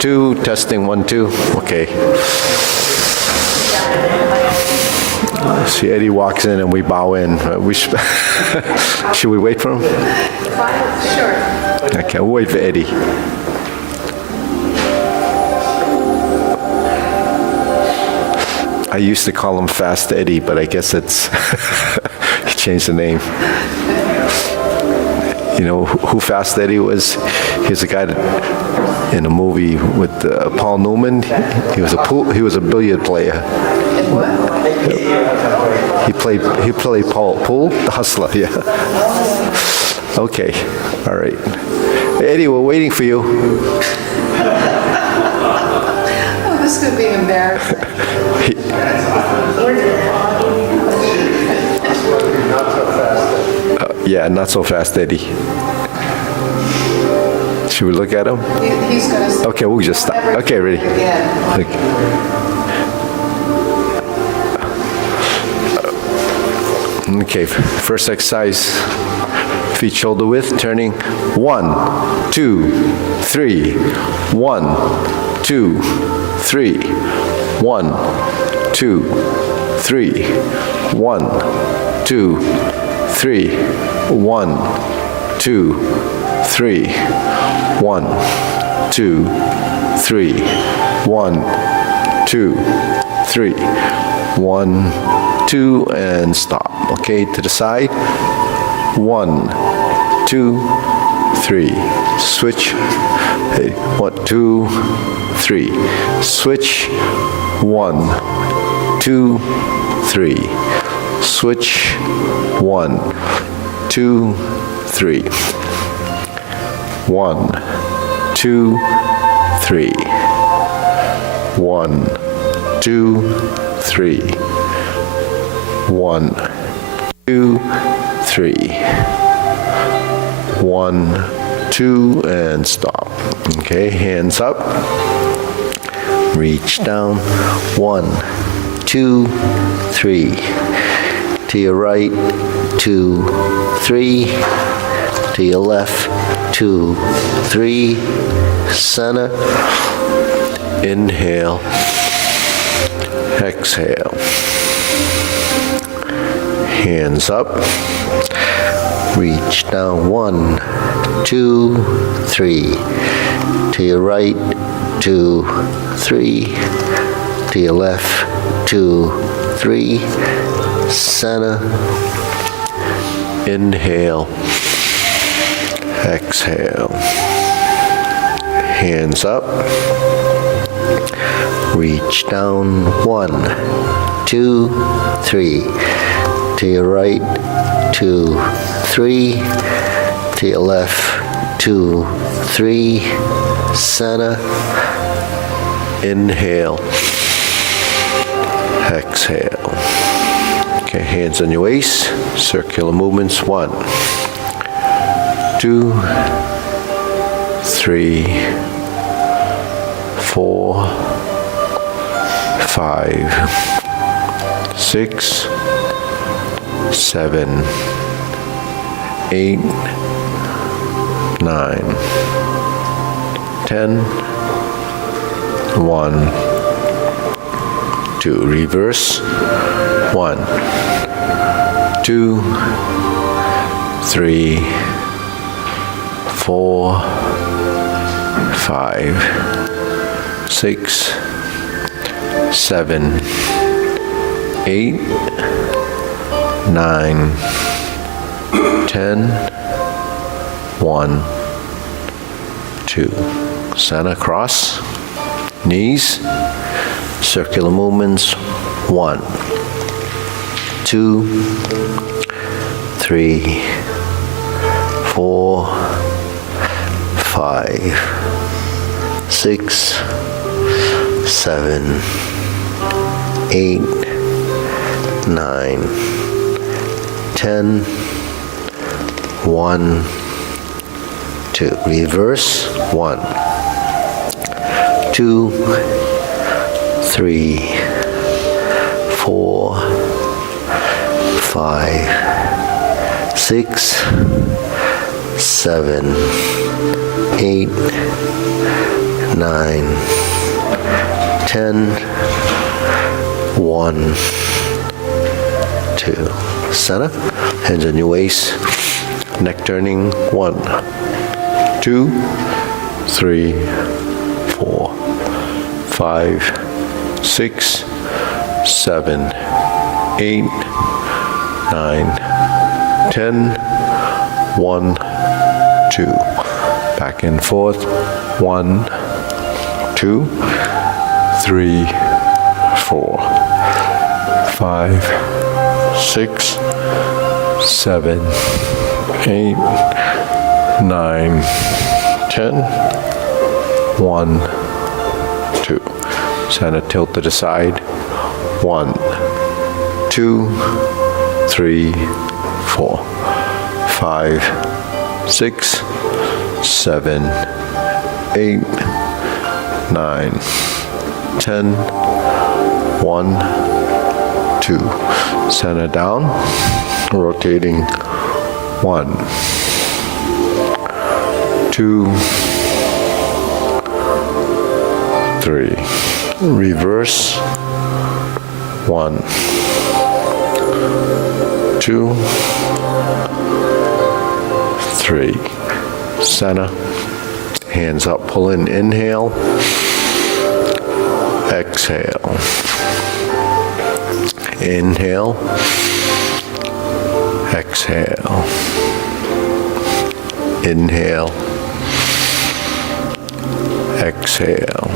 2, testing 1, 2. Okay. See, Eddie walks in and we bow in. Should we wait for him? Sure. Okay, we'll wait for Eddie. I used to call him Fast Eddie, but I guess it's he changed the name. You know who Fast Eddie was? He's a guy that, in a movie with Paul Newman. He was a billiard player. He played pool, the hustler. Yeah. Okay. All right. Eddie, we're waiting for you. Oh, this is going to be embarrassing. Yeah, not so fast, Eddie. Should we look at him? He's going to... Okay, we'll just stop. Okay, ready? Yeah. Okay, first exercise, feet shoulder width, turning 1, 2, 3, 1, 2, 3, 1, 2, 3, 1, 2, 3, 1, 2, 3, 1, 2, 3, 1, 2, 3, 1, 2, and stop. Okay, to the side. 1, 2, 3. Switch. Hey, 1, 2, 3. Switch. 1, 2, 3. Switch. 1, 2, 3. 1, 2, 3. 1, 2, 3. 1, 2, 3. 1, 2, and stop. Okay, hands up. Reach down. 1, 2, 3. To your right, 2, 3. To your left, 2, 3. Center. Inhale. Exhale. Hands up. Reach down. 1, 2, 3. To your right, 2, 3. To your left, 2, 3. Center. Inhale. Exhale. Hands up. Reach down. 1, 2, 3. To your right, 2, 3. To your left, 2, 3. Center. Inhale. Exhale. Okay, hands on your waist. Circular movements. 1, 2, 3, 4, 5, 6, 7, 8, 9, 10, 1, 2. Reverse. 1, 2, 3, 4, 5, 6, 7, 8, 9, 10, 1, 2. Center cross, knees, circular movements. 1, 2, 3, 4, 5, 6, 7, 8, 9, 10, 1, 2. Reverse. 1, 2, 3, 4, 5, 6, 7, 8, 9, 10, 1, 2. Center, hands on your waist, neck turning, 1, 2, 3, 4, 5, 6, 7, 8, 9, 10, 1, 2. Back and forth, 1, 2, 3, 4, 5, 6, 7, 8, 9, 10, 1, 2. Center tilt to the side, 1, 2, 3, 4, 5, 6, 7, 8, 9, 10, 1, 2. Center down, rotating, 1, 2, 3. Reverse, 1, 2, 3. Center, hands up, pull in, inhale, exhale, inhale, exhale, inhale, exhale.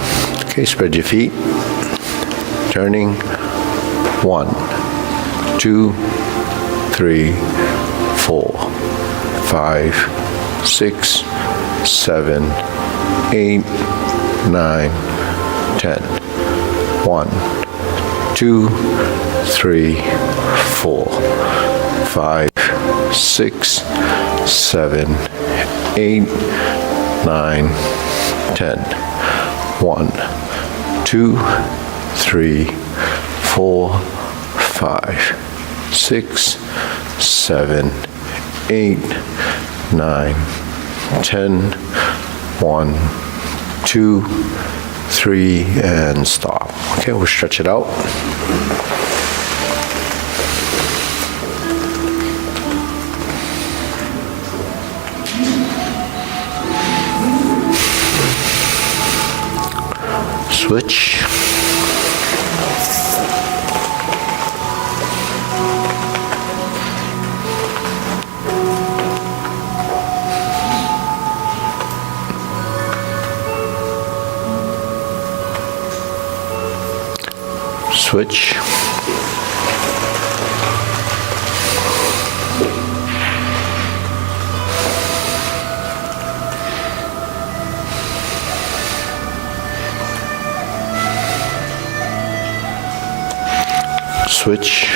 Okay, spread your feet, turning, 1, 2, 3, 4, 5, 6, 7, 8, 9, 10. 1, 2, 3, 4, 5, 6, 7, 8, 9, 10. 1, 2, 3, 4, 5, 6, 7, 8, 9, 10. 1, 2, 3, and stop. Okay, we'll stretch it out. Switch. Switch. Switch.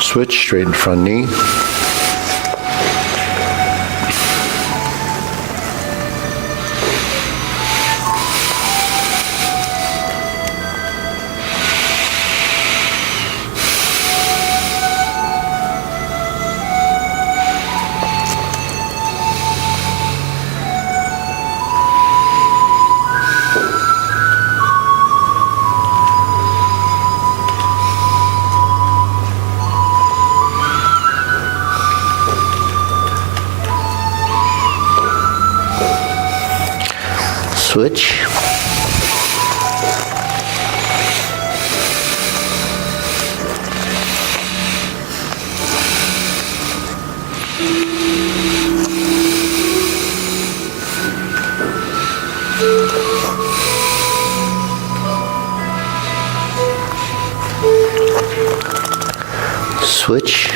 Switch, straighten front knee. Switch. Switch.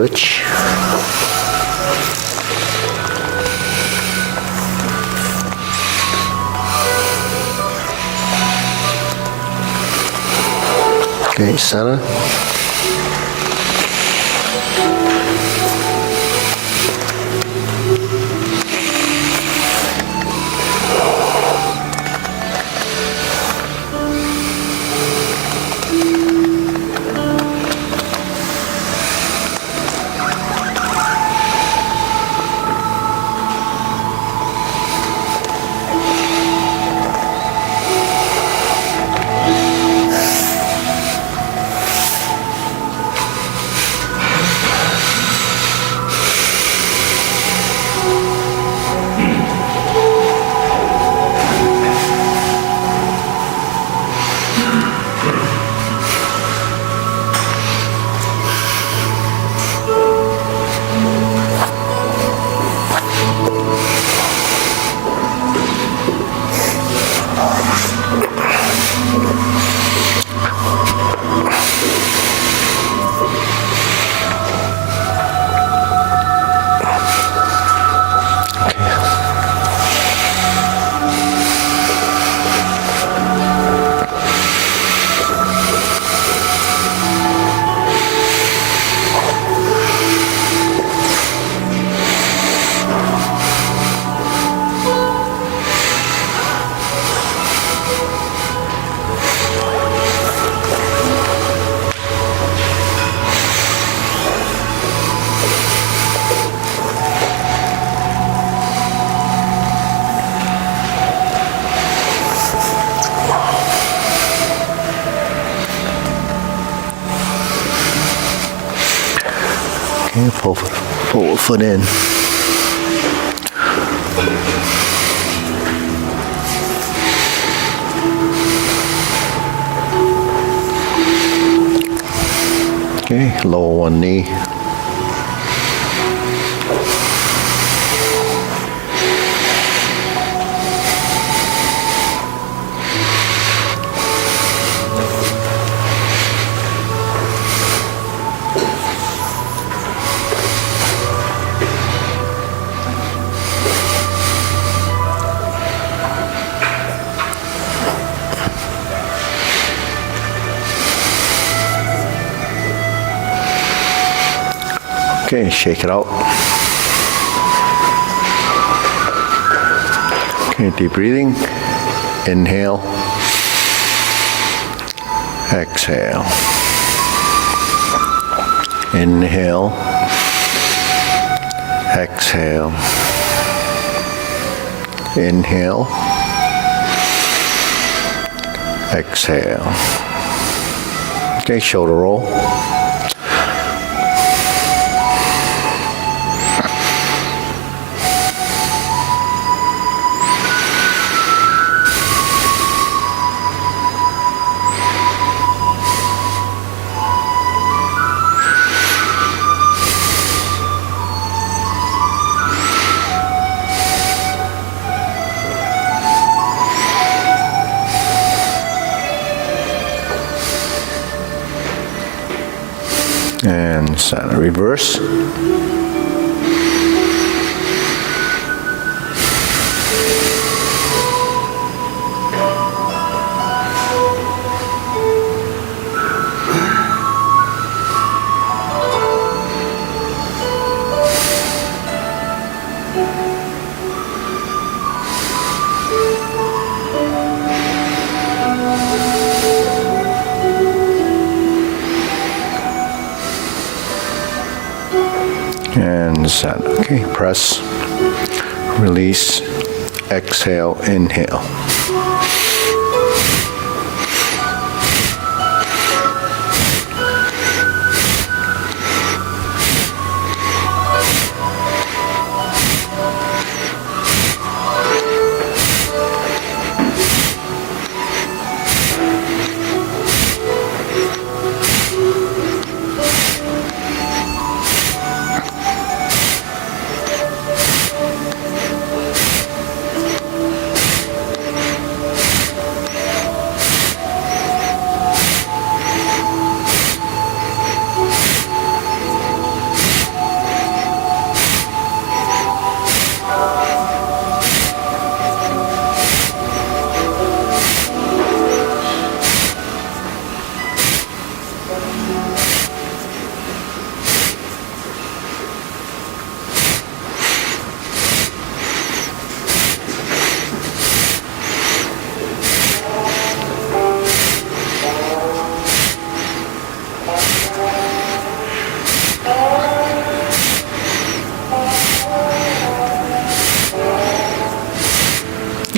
switch. Okay, center. Okay, pull a foot in. Okay, lower one knee. Okay, shake it out. Okay, deep breathing. Inhale. Exhale. Inhale. Exhale. Inhale. Exhale. Okay, shoulder roll. And center, reverse. And center. Okay, press, release, exhale, inhale.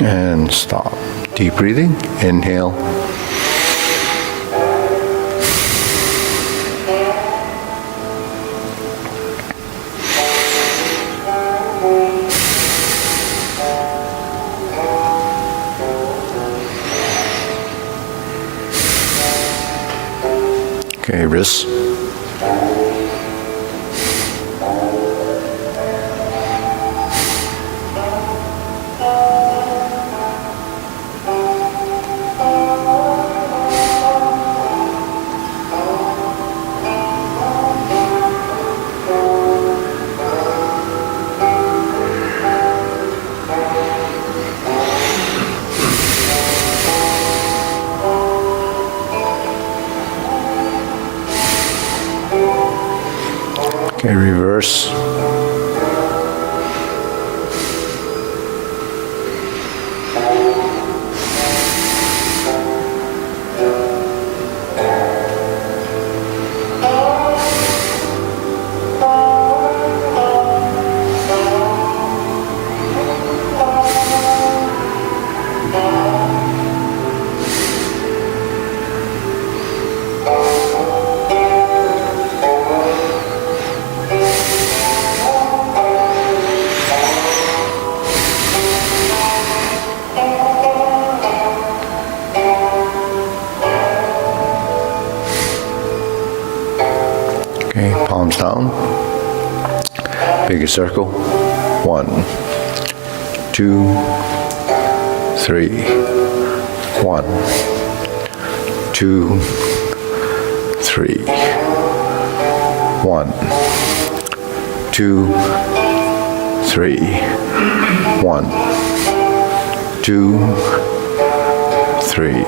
and stop. Deep breathing, inhale. Okay, wrists. Okay, reverse. Okay, palms down. Bigger circle. 1, 2, 3. 1, 2, 3. 1, 2, 3. 1, 2, 3.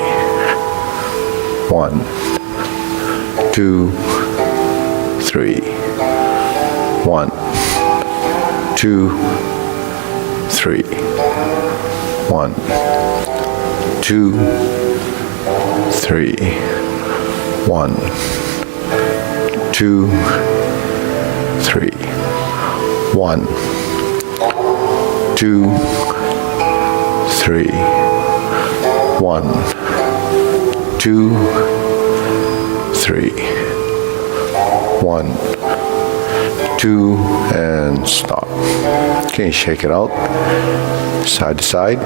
1, 2, 3. 1, 2, 3. 1, 2, 3. 1, 2, 3. 1, 2, 3. 1, 2, 3. 1, 2, and stop. Okay, shake it out. Side to side.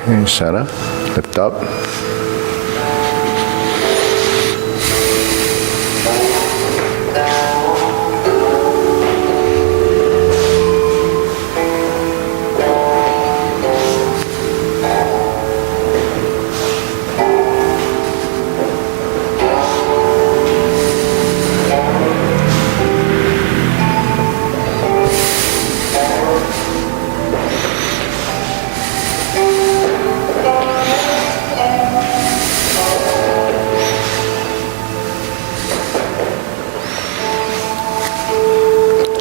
Okay, center, lift up.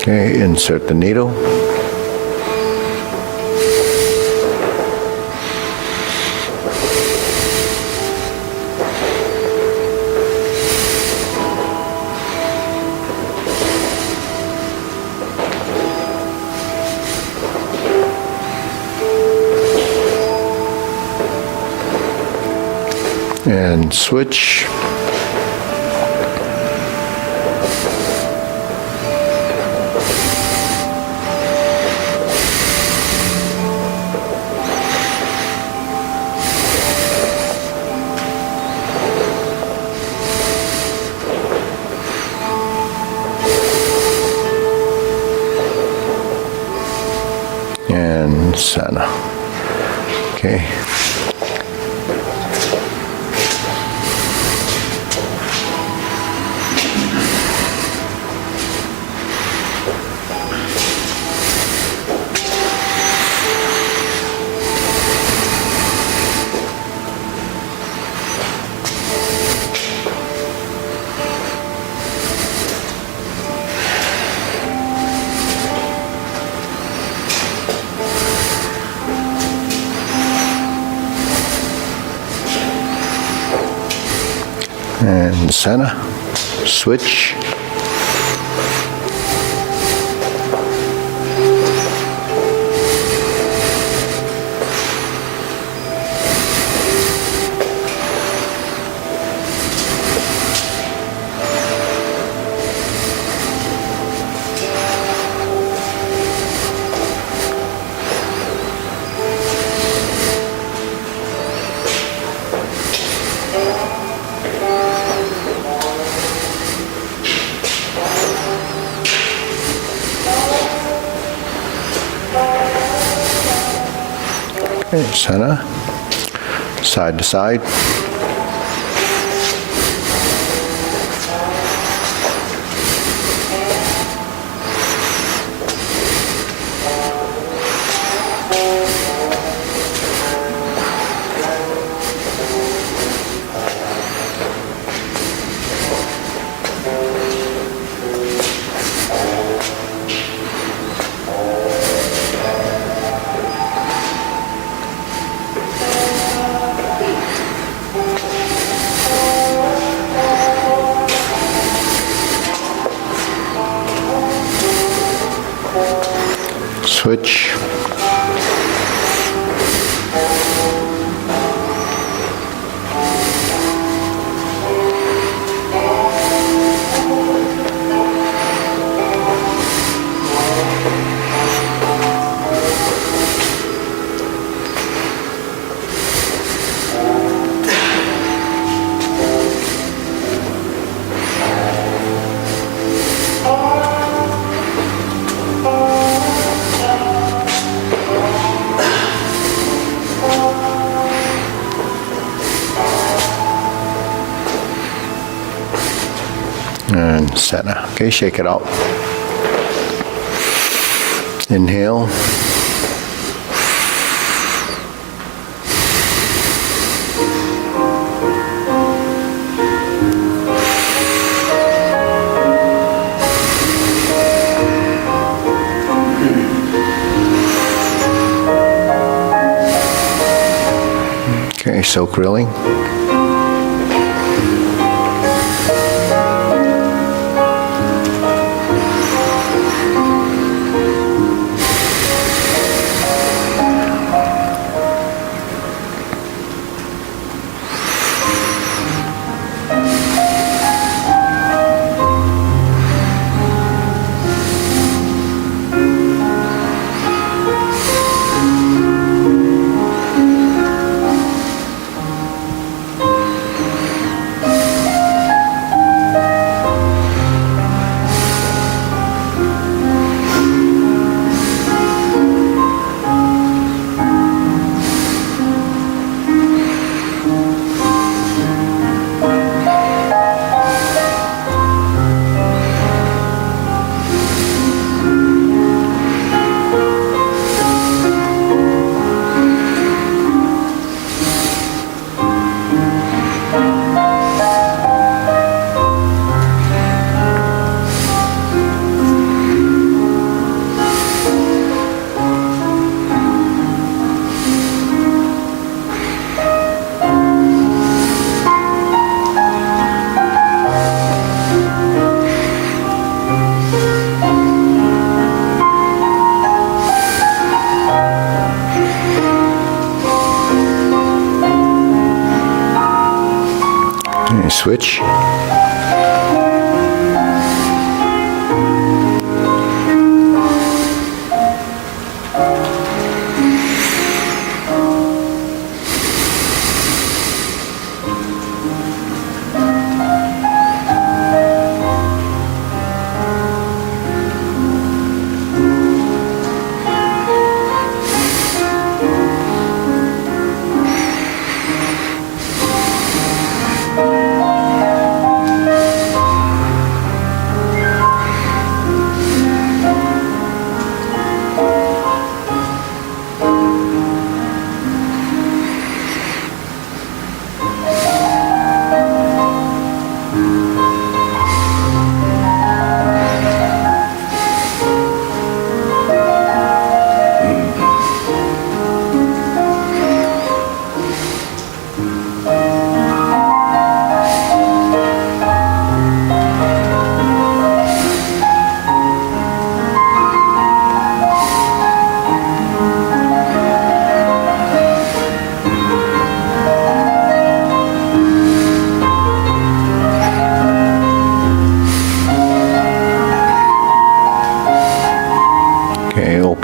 Okay, insert the needle. And switch. And center. Okay. in the center, switch. Okay, center, side to side. Switch. And center. Okay, shake it out. Inhale. Okay, soak reeling. Okay, switch.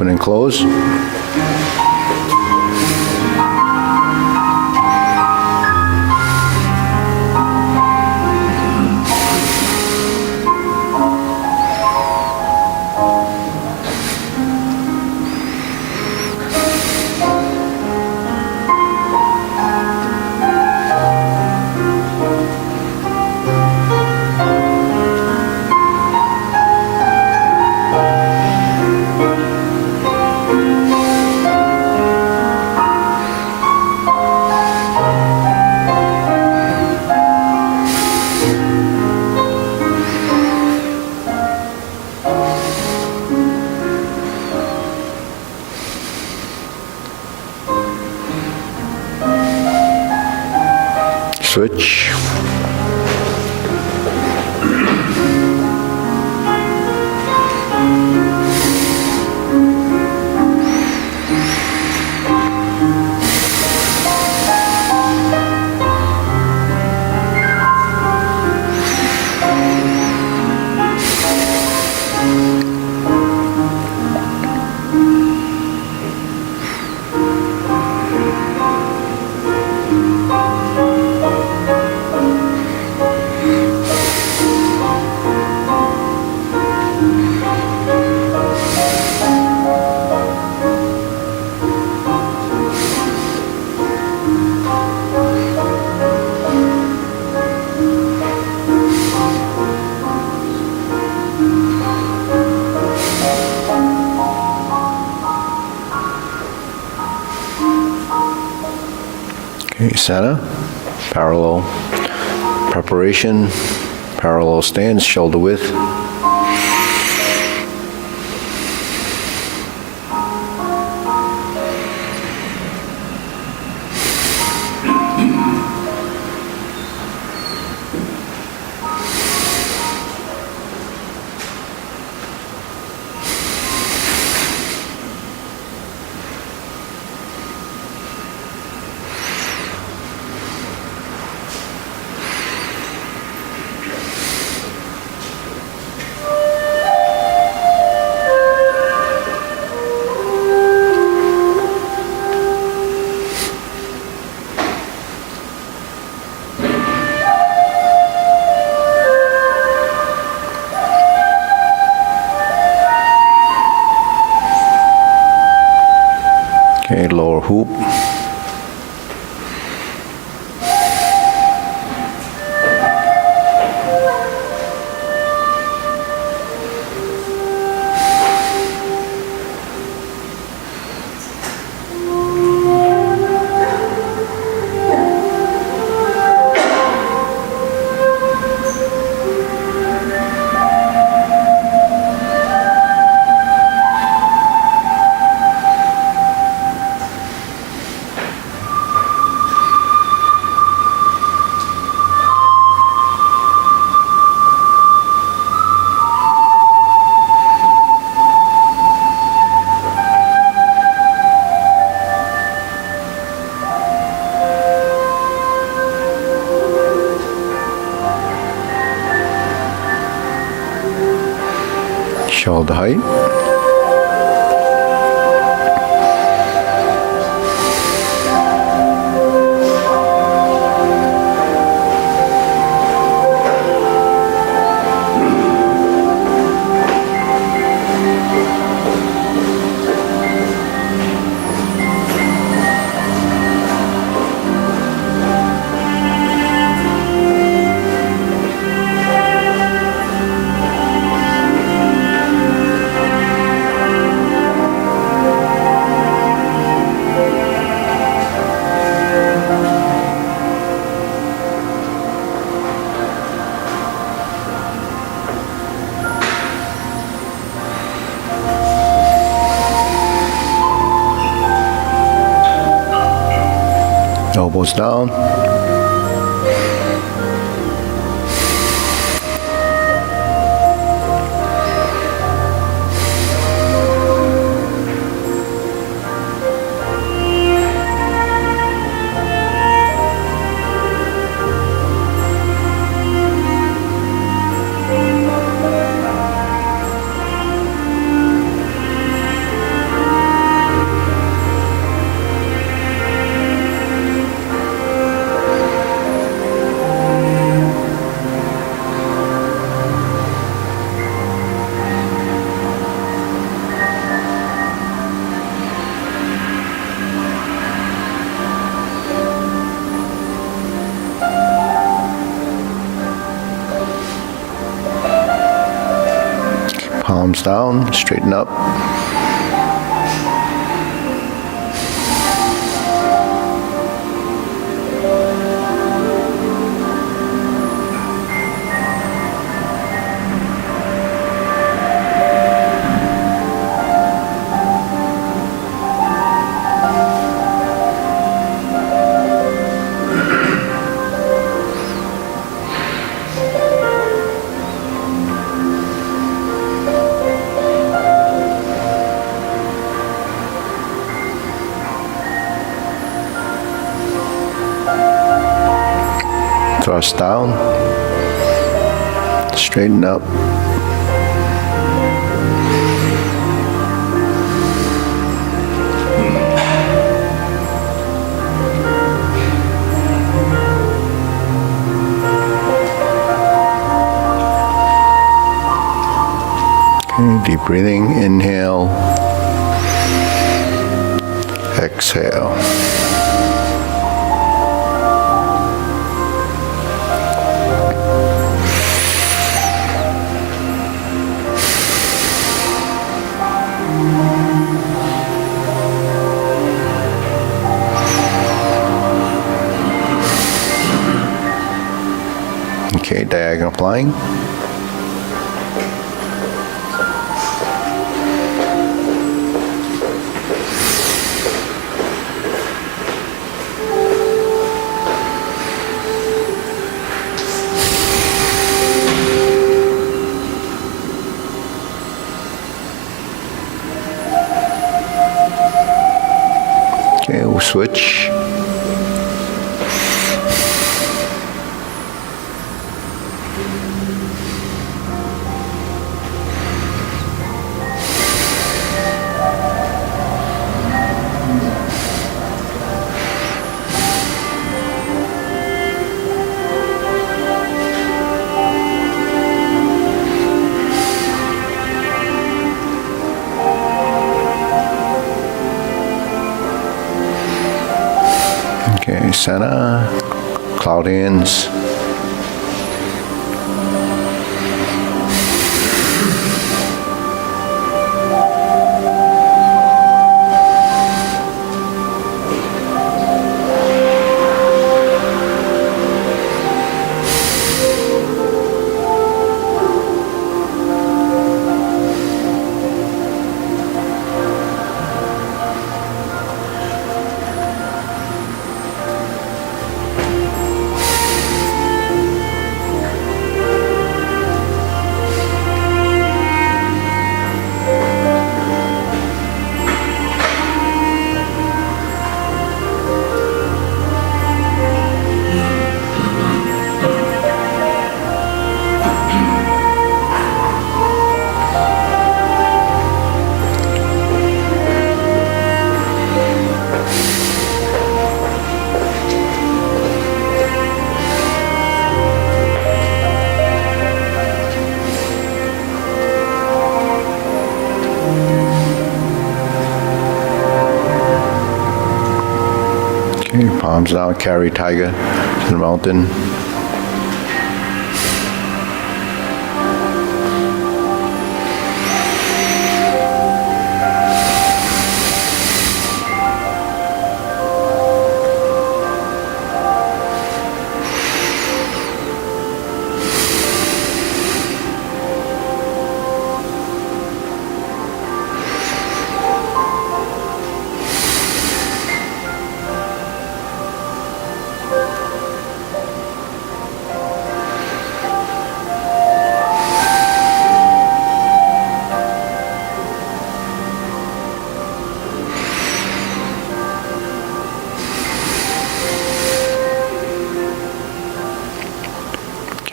open and close. Switch. Okay, center, parallel preparation, parallel stance, shoulder width. Okay, lower hoop. Shoulder height. Elbows down. Palms down, straighten up. Thrust down, straighten up. Okay, deep breathing, inhale, exhale. Okay, diagonal flying. Okay, we'll switch. Okay, center, cloud hands. Okay, palms down, carry tiger to the mountain.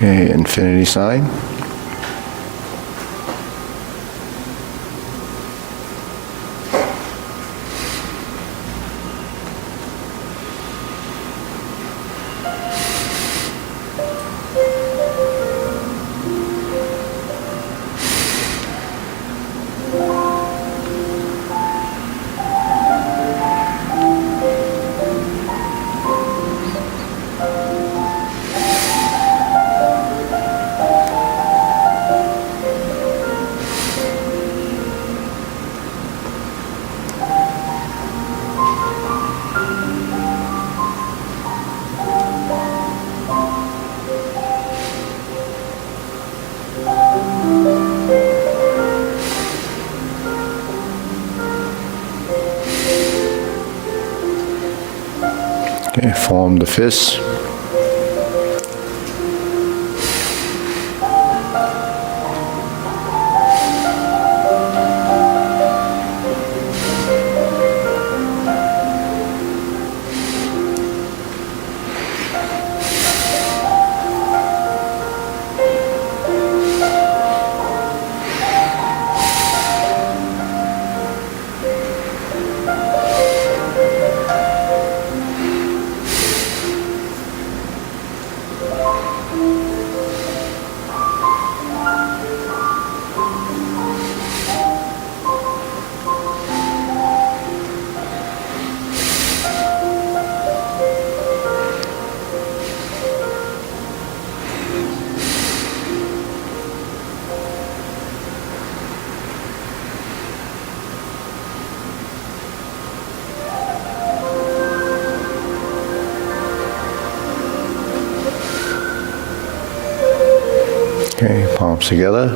Okay, infinity sign. Okay, form the fists. Okay, palms together.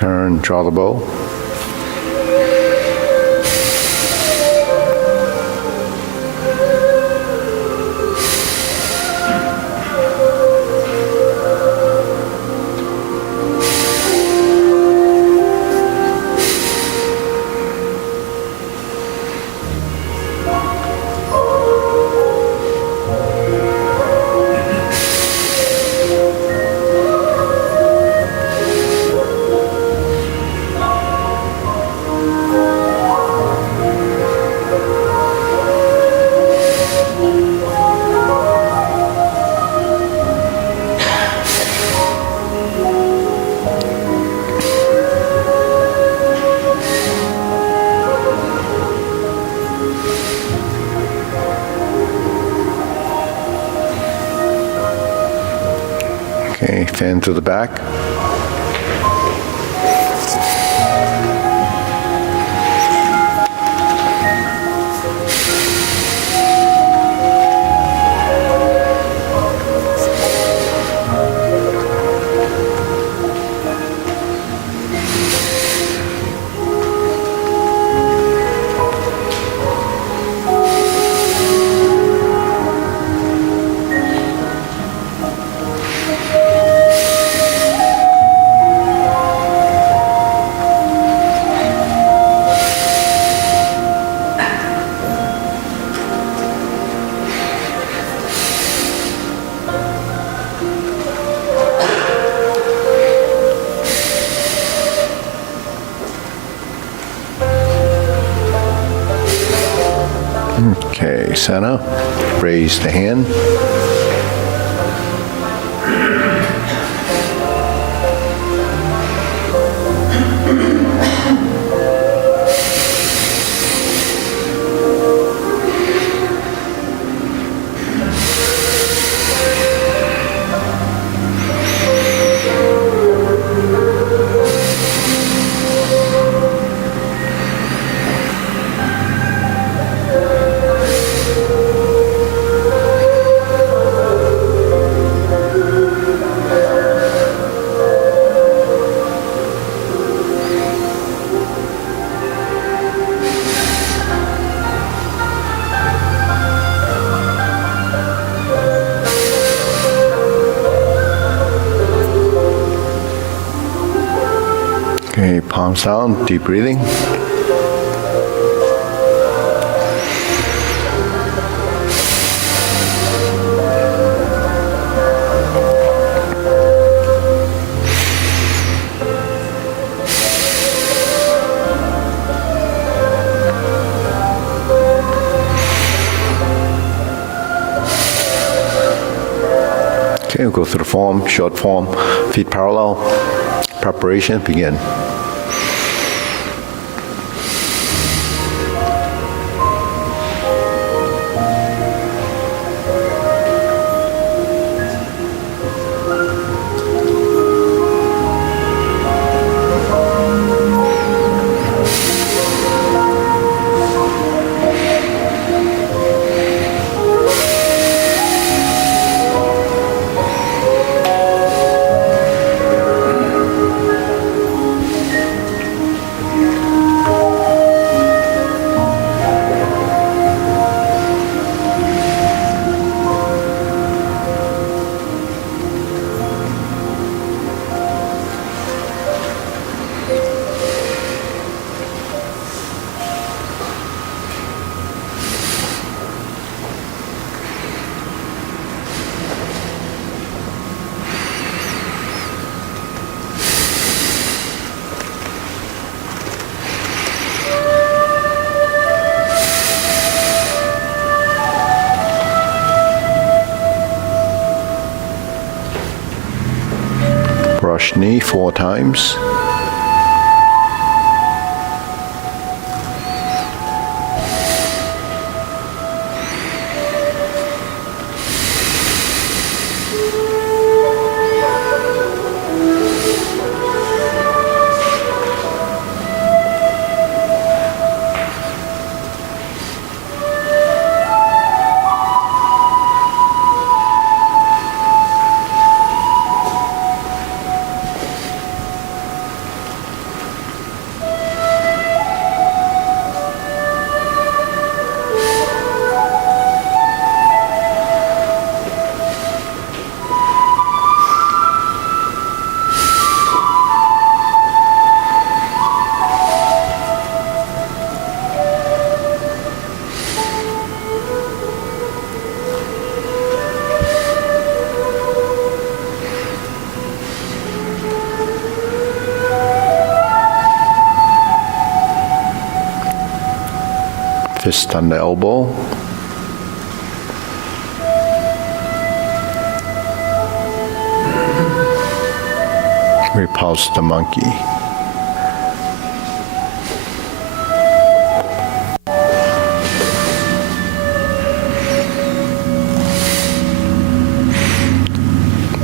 Turn, draw the bow. Okay, fan to the back. Okay, center. Raise the hand. Palms down, deep breathing. Okay, we'll go through the form, short form, feet parallel. Preparation, begin. Brush knee 4 times. Fist on the elbow. Repulse the monkey.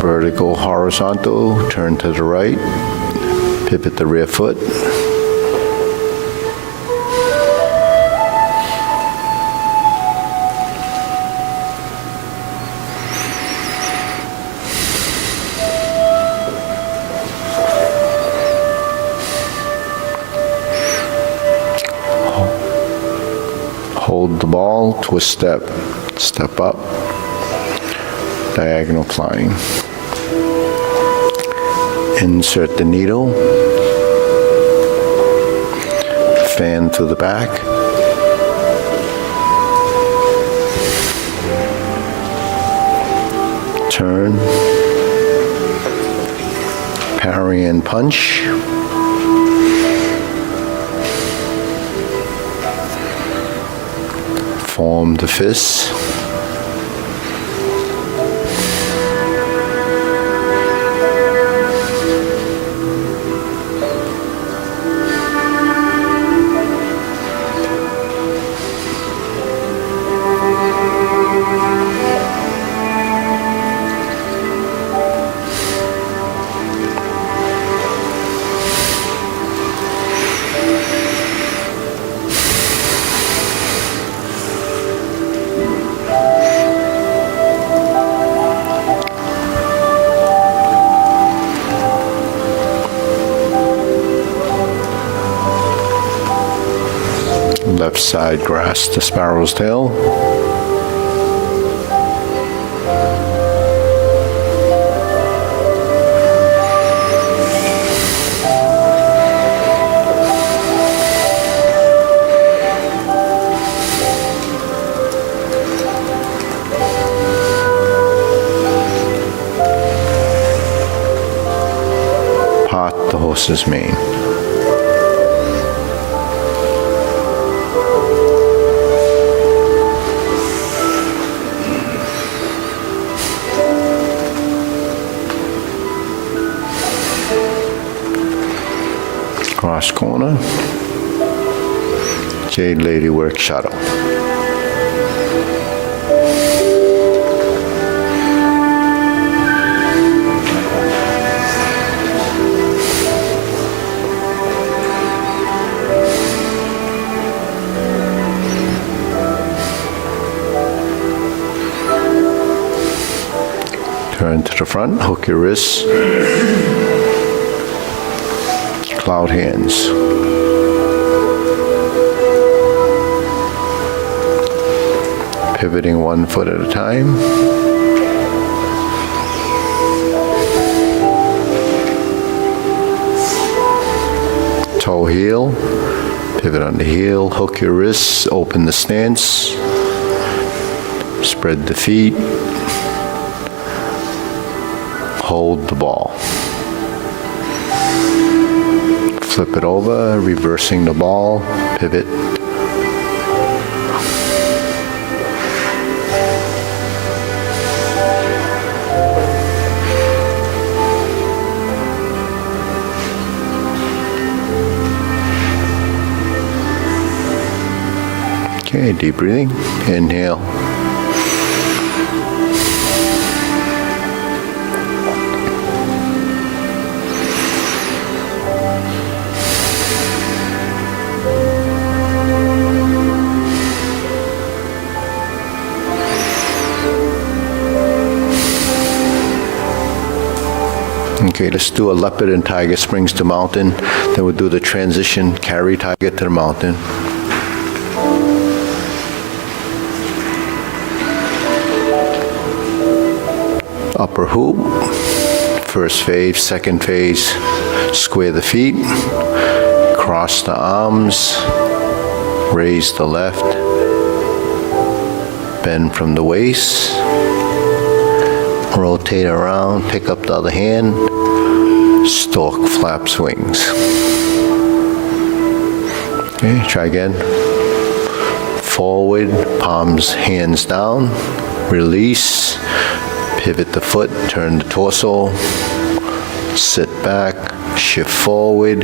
Vertical, horizontal, turn to the right, pivot the rear foot. Hold the ball, twist step, step up, diagonal flying. Insert the needle, fan to the back. Turn, parry and punch. Form the fists. Left side grasp the sparrow's tail. horse's mane. Cross corner, Jade Lady work shuttle. Turn to the front, hook your wrists. Cloud hands. Pivoting 1 foot at a time. Toe heel, pivot on the heel, hook your wrists, open the stance, spread the feet, hold the ball. Flip it over, reversing the ball, pivot. Okay, deep breathing, inhale. Okay, let's do a leopard and tiger springs to mountain. Then we'll do the transition, carry tiger to the mountain. Upper hoop, first phase, second phase, square the feet, cross the arms, raise the left, bend from the waist, rotate around, pick up the other hand, stork flaps wings. Okay, try again. Forward, palms, hands down, release, pivot the foot, turn the torso, sit back, shift forward,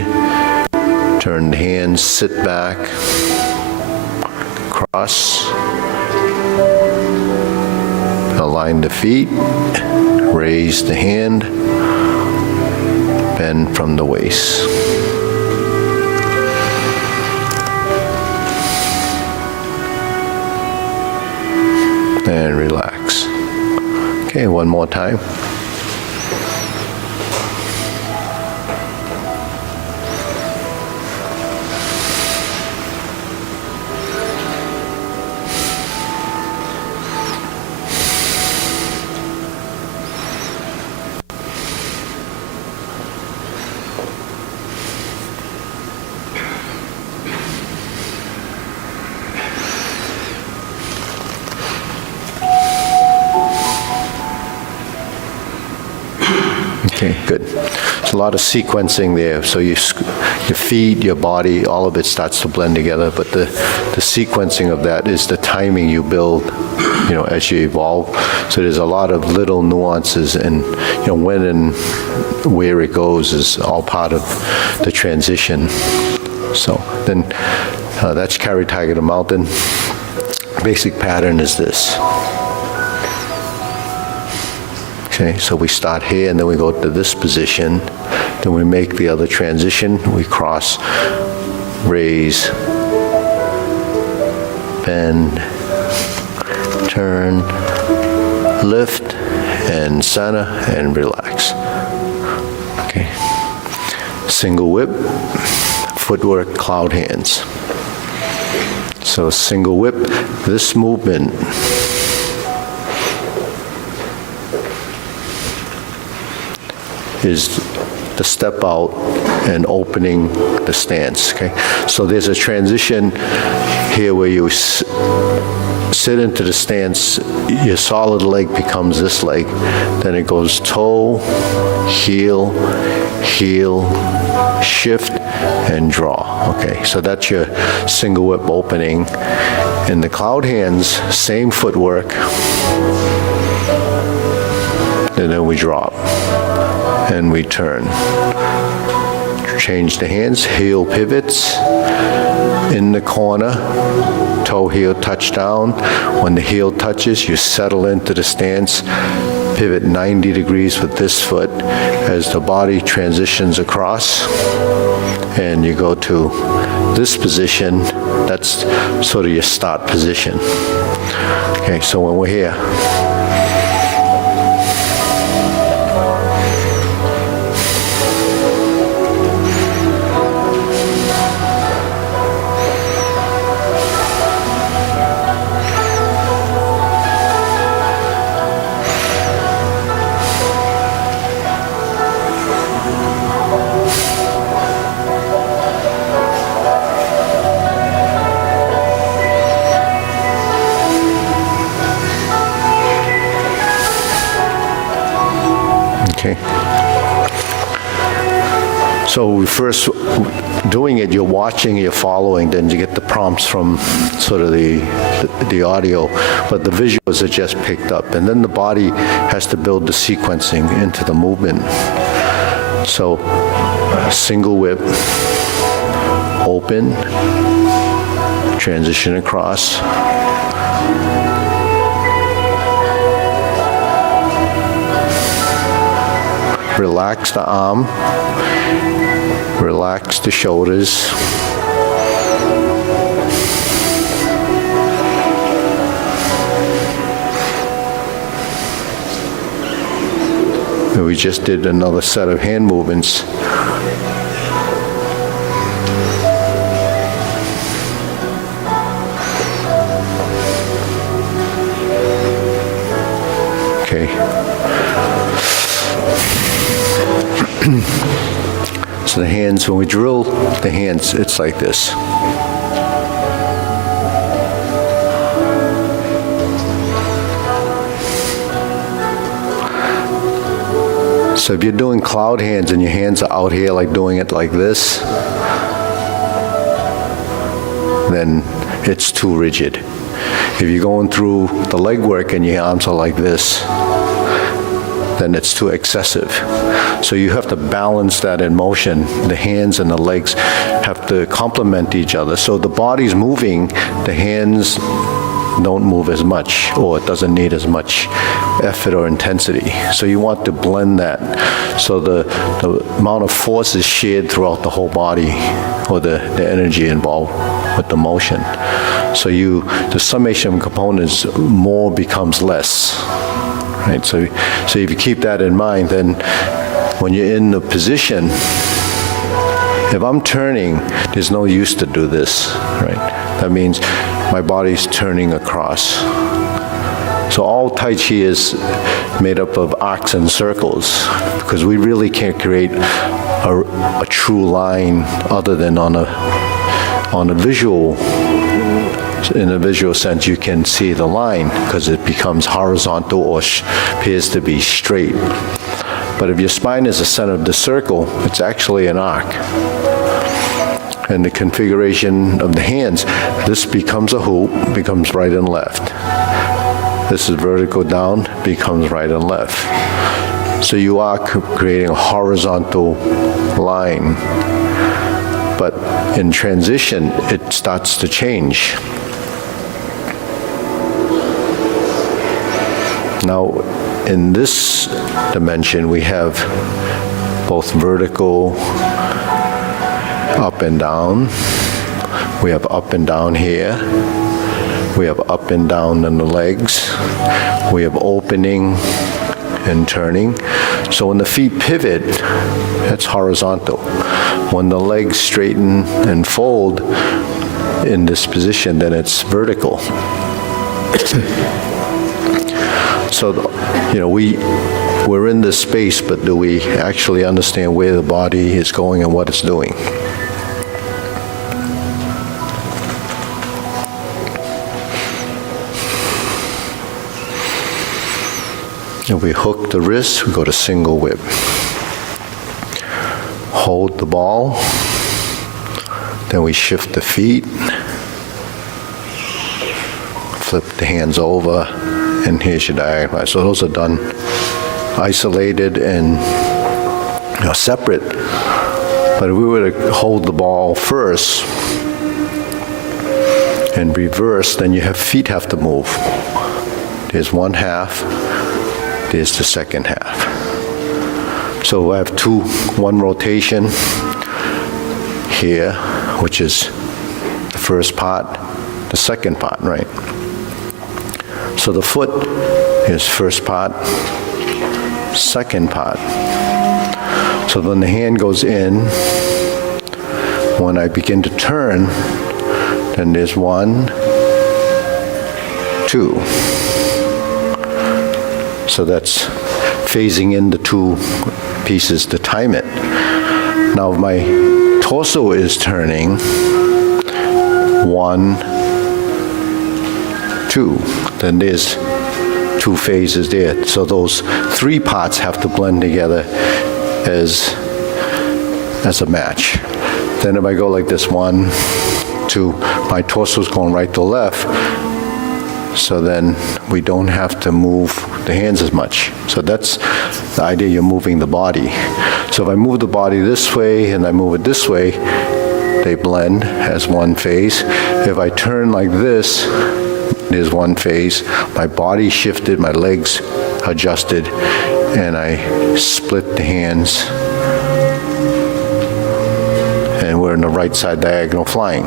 turn the hands, sit back, cross, align the feet, raise the hand, bend from the waist. And relax. Okay, one more time. Okay, good. There's a lot of sequencing there. So your feet, your body, all of it starts to blend together. But the sequencing of that is the timing you build, as you evolve. So there's a lot of little nuances, and when and where it goes is all part of the transition. So then that's carry tiger to mountain. Basic pattern is this. Okay, so we start here and then we go to this position. Then we make the other transition. We cross, raise, bend, turn, lift, and center, and relax. Okay. Single whip, footwork, cloud hands. So single whip, this movement is the step out and opening the stance, okay? So there's a transition here where you sit into the stance, your solid leg becomes this leg, then it goes toe, heel, heel, shift, and draw. Okay, so that's your single whip opening. In the cloud hands, same footwork, and then we drop, and we turn. Change the hands, heel pivots, in the corner, toe heel touch down. When the heel touches, you settle into the stance, pivot 90 degrees with this foot as the body transitions across, and you go to this position. That's sort of your start position. Okay, so when we're here, okay. So we first doing it, you're watching, you're following, then you get the prompts from sort of the audio, but the visuals are just picked up. And then the body has to build the sequencing into the movement. So single whip, open, transition across, relax the arm, relax the shoulders. And we just did another set of hand movements. Okay. So the hands, when we drill the hands, it's like this. So if you're doing cloud hands and your hands are out here like doing it like this, then it's too rigid. If you're going through the leg work and your arms are like this, then it's too excessive. So you have to balance that in motion. The hands and the legs have to complement each other. So the body's moving, the hands don't move as much, or it doesn't need as much effort or intensity. So you want to blend that. So the amount of force is shared throughout the whole body, or the energy involved with the motion. So the summation of components, more becomes less. Right? So if you keep that in mind, then when you're in the position, if I'm turning, there's no use to do this, right? That means my body's turning across. So all Tai Chi is made up of arcs and circles, because we really can't create a true line other than on a visual. In a visual sense, you can see the line because it becomes horizontal or appears to be straight. But if your spine is the center of the circle, it's actually an arc. And the configuration of the hands, this becomes a hoop, becomes right and left. This is vertical down, becomes right and left. So you are creating a horizontal line. But in transition, it starts to change. Now, in this dimension, we have both vertical, up and down. We have up and down here. We have up and down in the legs. We have opening and turning. So when the feet pivot, that's horizontal. When the legs straighten and fold in this position, then it's vertical. So, we're in this space, but do we actually understand where the body is going and what it's doing? If we hook the wrist, we go to single whip. hold the ball, then we shift the feet, flip the hands over, and here's your diagonal. So those are done isolated and separate. But if we were to hold the ball first and reverse, then your feet have to move. There's one half, there's the second half. So I have one rotation here, which is the first part, the second part, right? So the foot is first part, second part. So when the hand goes in, when I begin to turn, then there's 1, 2. So that's phasing in the two pieces to time it. Now if my torso is turning, 1, 2, then there's 2 phases there. So those 3 parts have to blend together as a match. Then if I go like this, 1, 2, my torso's going right to left, so then we don't have to move the hands as much. So that's the idea, you're moving the body. So if I move the body this way and I move it this way, they blend as one phase. If I turn like this, there's one phase. My body shifted, my legs adjusted, and I split the hands. And we're in the right side diagonal flying.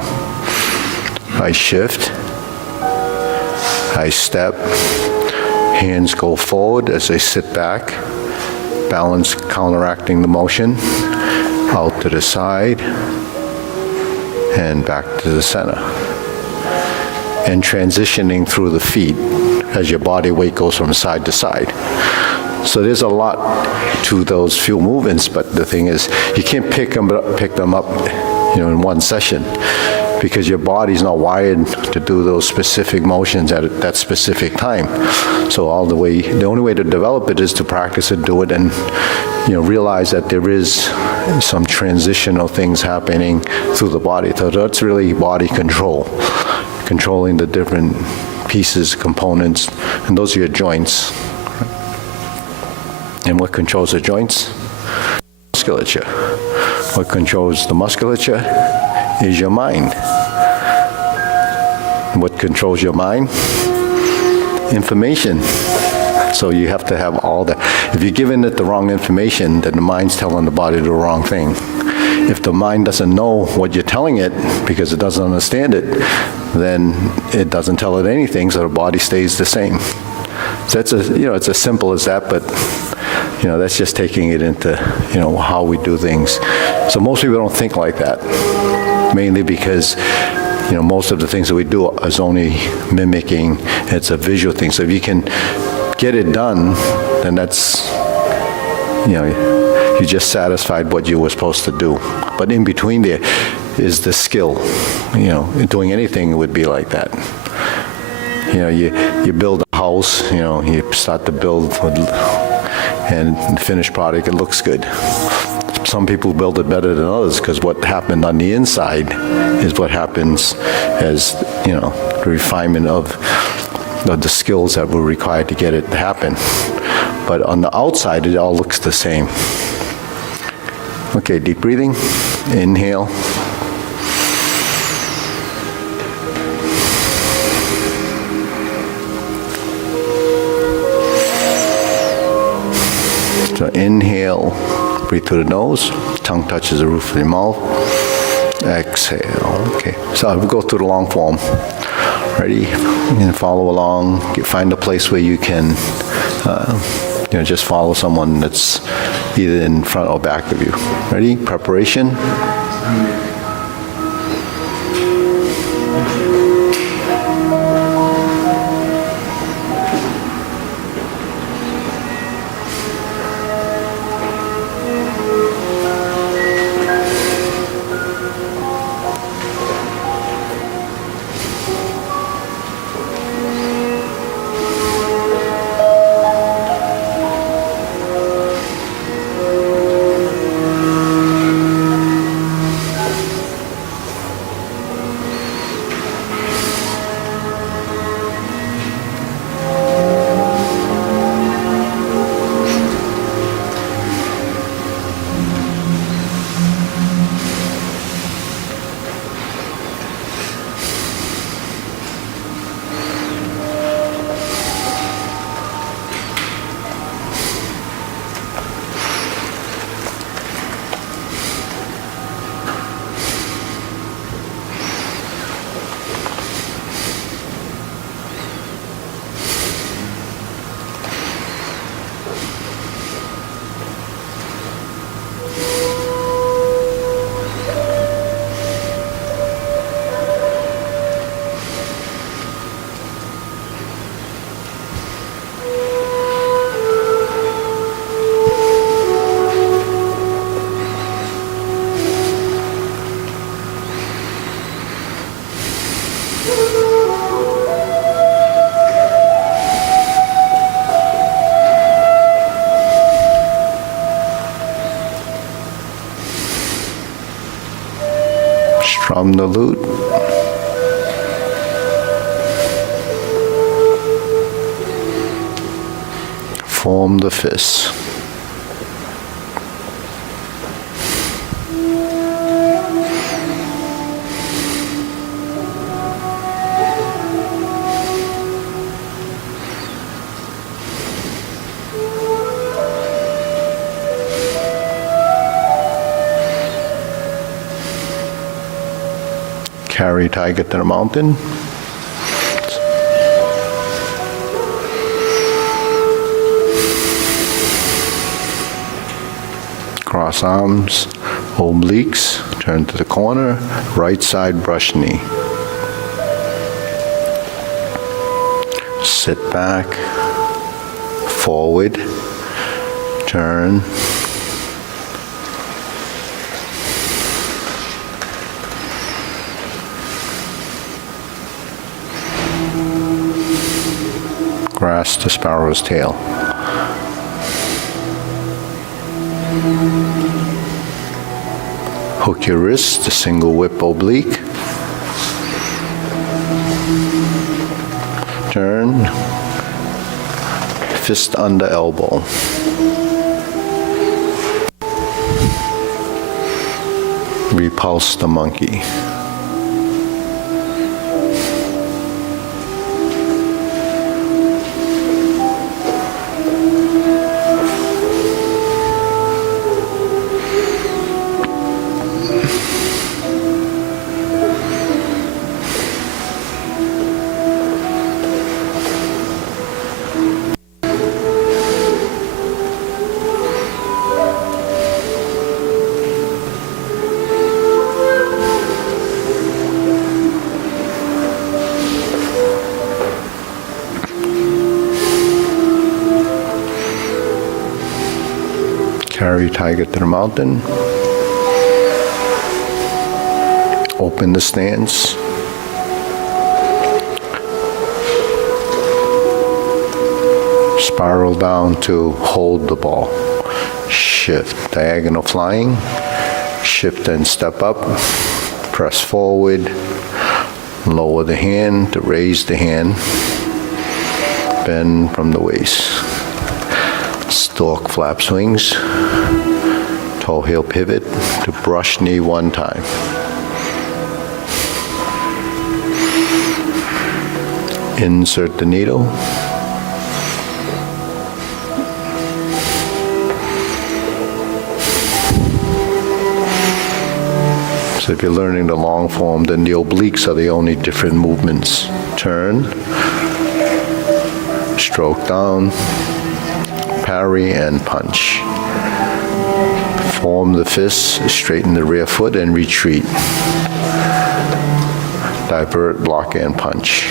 I shift, I step, hands go forward as I sit back, balance counteracting the motion, out to the side, and back to the center. And transitioning through the feet as your body weight goes from side to side. So there's a lot to those few movements, but the thing is, you can't pick them up, in one session, because your body's not wired to do those specific motions at that specific time. So the only way to develop it is to practice it, do it, and realize that there is some transitional things happening through the body. So that's really body control, controlling the different pieces, components, and those are your joints. And what controls the joints? Musculature. What controls the musculature is your mind. What controls your mind? Information. So you have to have all that. If you're giving it the wrong information, then the mind's telling the body the wrong thing. If the mind doesn't know what you're telling it because it doesn't understand it, then it doesn't tell it anything, so the body stays the same. So it's as simple as that, but that's just taking it into, how we do things. So most people don't think like that, mainly because, most of the things that we do is only mimicking, it's a visual thing. So if you can get it done, then that's, you just satisfied what you were supposed to do. But in between there is the skill. Doing anything would be like that. You build a house, you start to build, and the finished product, it looks good. Some people build it better than others because what happened on the inside is what happens as, the refinement of the skills that were required to get it to happen. But on the outside, it all looks the same. Okay, deep breathing. Inhale. So inhale, breathe through the nose, tongue touches the roof of your mouth. Exhale. Okay, so we'll go through the long form. Ready? You can follow along. Find a place where you can, just follow someone that's either in front or back of you. Ready? Preparation. From the loot, form the fists. Carry tiger to the mountain. Cross arms, obliques, turn to the corner, right side brush knee. Sit back, forward, turn. Grasp the sparrow's tail. Hook your wrist, the single whip oblique. Turn. Fist under elbow. Repulse the monkey. Carry tiger to the mountain. Open the stance. Spiral down to hold the ball. Shift, diagonal flying. Shift and step up. Press forward. Lower the hand to raise the hand. Bend from the waist. Stork flap swings. Toe heel pivot to brush knee one time. Insert the needle. So if you're learning the long form, then the obliques are the only different movements. Turn, stroke down, parry and punch. Form the fists, straighten the rear foot and retreat. Divert, block and punch.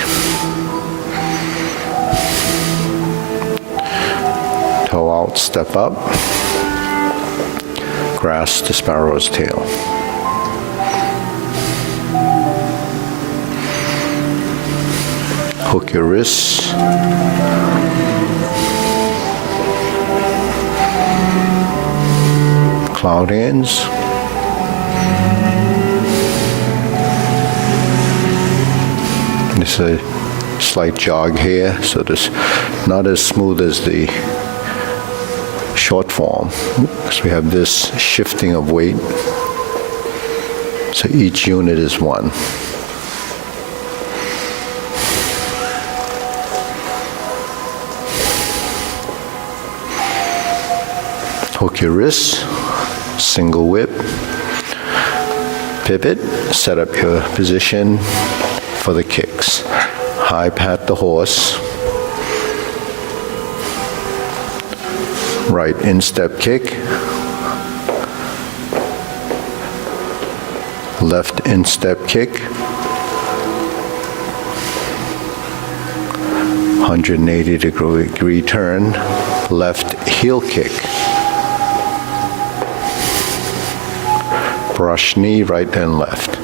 Toe out, step up. Grasp the sparrow's tail. Hook your wrists. Cloud hands. It's a slight jog here, so this not as smooth as the short form, because we have this shifting of weight. So each unit is one. Hook your wrists, single whip, pivot, set up your position for the kicks. High pat the horse, right instep kick, left instep kick, 180-degree turn, left heel kick. Brush knee, right and left.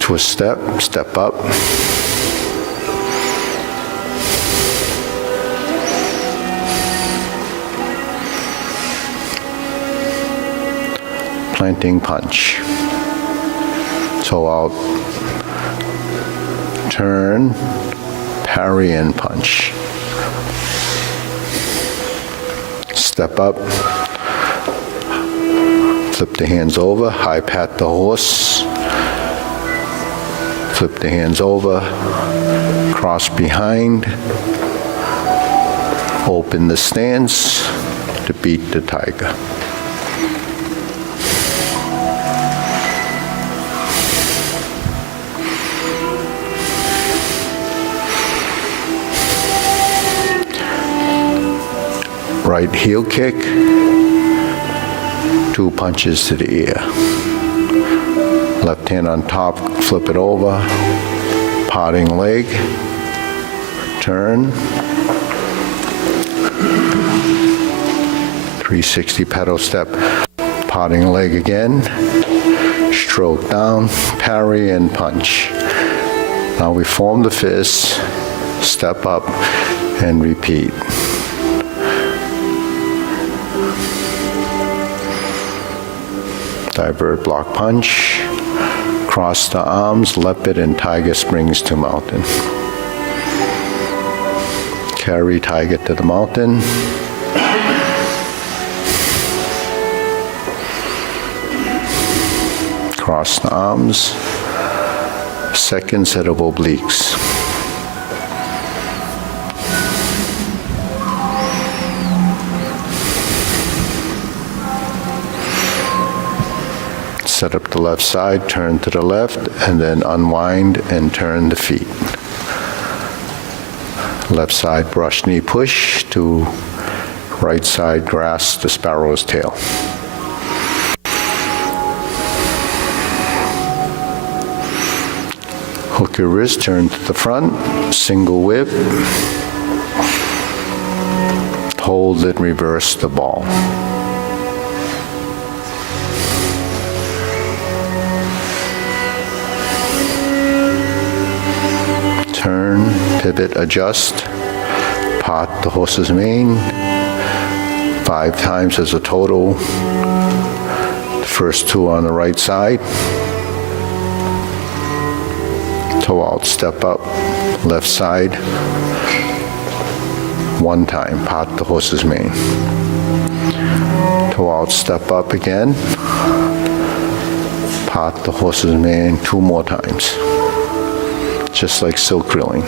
Twist step, step up. planting punch. Toe out, turn, parry and punch. Step up, flip the hands over, high pat the horse, flip the hands over, cross behind, open the stance to beat the tiger. Right heel kick, 2 punches to the ear. Left hand on top, flip it over, parting leg, turn, 360 pedal step, parting leg again, stroke down, parry and punch. Now we form the fist, step up and repeat. Divert block punch, cross the arms, leopard and tiger springs to mountain. Carry tiger to the mountain. Cross the arms, second set of obliques. Set up the left side, turn to the left, and then unwind and turn the feet. Left side brush knee push to right side grasp the sparrow's tail. Hook your wrist, turn to the front, single whip. Hold and reverse the ball. Turn, pivot, adjust, part the horse's mane, 5 times as a total. The first 2 on the right side. Toe out, step up, left side, 1 time, part the horse's mane. Toe out, step up again, part the horse's mane 2 more times. Just like silk drilling.